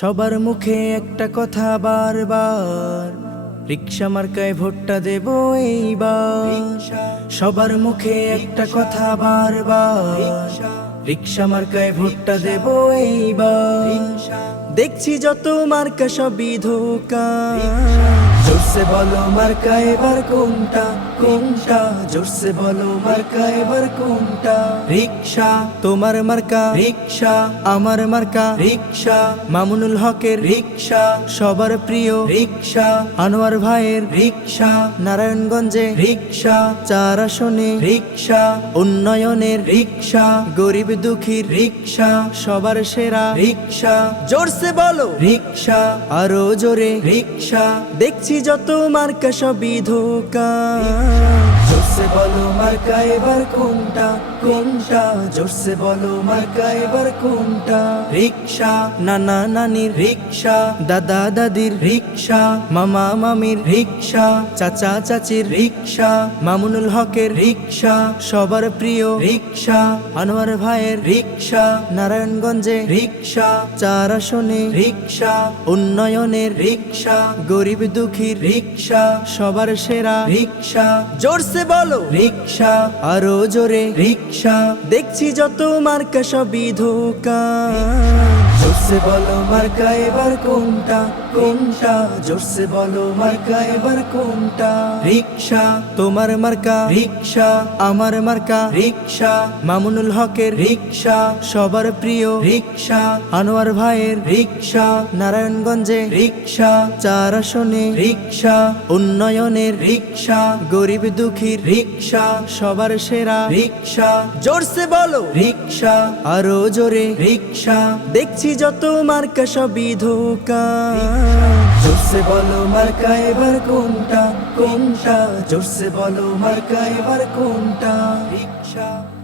সবার মুখে একটা কথা বারবার রিক্সা মার্কায় ভোটটা দেব এইবার। সবার মুখে একটা কথা বারবার রিক্সা। মার্কায় ভোটটা দেব এইবার। দেখছি যত মার্কা সবই ধোকা। জোরসে বলো মার্কা এবার কোনটা? কোনটা? জোরসে বলো মার্কা এবার কোনটা? রিক্সা তোমার মার্কা রিক্সা আমার মার্কা রিক্সা মামুনুল হকের রিক্সা সবার প্রিয় রিক্সা আনোয়ার ভাইয়ের রিক্সা নারায়ণগঞ্জে রিক্সা চার আসনে রিক্সা উন্নয়নের রিক্সা গরিব দুঃখীর রিক্সা সবার সেরা রিক্সা জোরসে বলো রিক্সা আরও জোরে রিক্সা দেখছি যত মার্কা সবই ধোকা। জোরসে বলো মার্কা এবার কোনটা? কোনটা? জোরসে বলো মার্কা এবার কোনটা? রিক্সা, নানা নানির রিক্সা, দাদা দাদির রিক্সা, মামা মামির রিক্সা, চাচা চাচির রিক্সা, মামুনুল হকের রিক্সা, সবার প্রিয় রিক্সা, আনোয়ার ভাইয়ের রিক্সা, নারায়ণগঞ্জে রিক্সা, চার আসনে রিক্সা, উন্নয়নের রিক্সা, গরিব দুঃখীর রিক্সা, সবার সেরা রিক্সা। জোরসে বলো। রিক্সা আরও জোরে রিক্সা। দেখছি যত মার্কা সবই ধোকা। জোরসে বলো মার্কা এবার কোনটা? কোনটা? জোরসে বলো মার্কা এবার কোনটা? রিক্সা তোমার মার্কা রিক্সা আমার মার্কা রিক্সা মামুনুল হকের রিক্সা সবার প্রিয় রিক্সা আনোয়ার ভাইয়ের রিক্সা নারায়ণগঞ্জে রিক্সা চার আসনে রিক্সা উন্নয়নের রিক্সা গরিব দুঃখীর রিক্সা সবার সেরা রিক্সা জোরসে বলো রিক্সা আরও জোরে রিক্সা দেখছি যত মার্কা সবই ধোকা। জোরসে বলো মার্কা এবার কোনটা কোনটা? জোরসে বলো মার্কা এবার কোনটা? রিক্সা।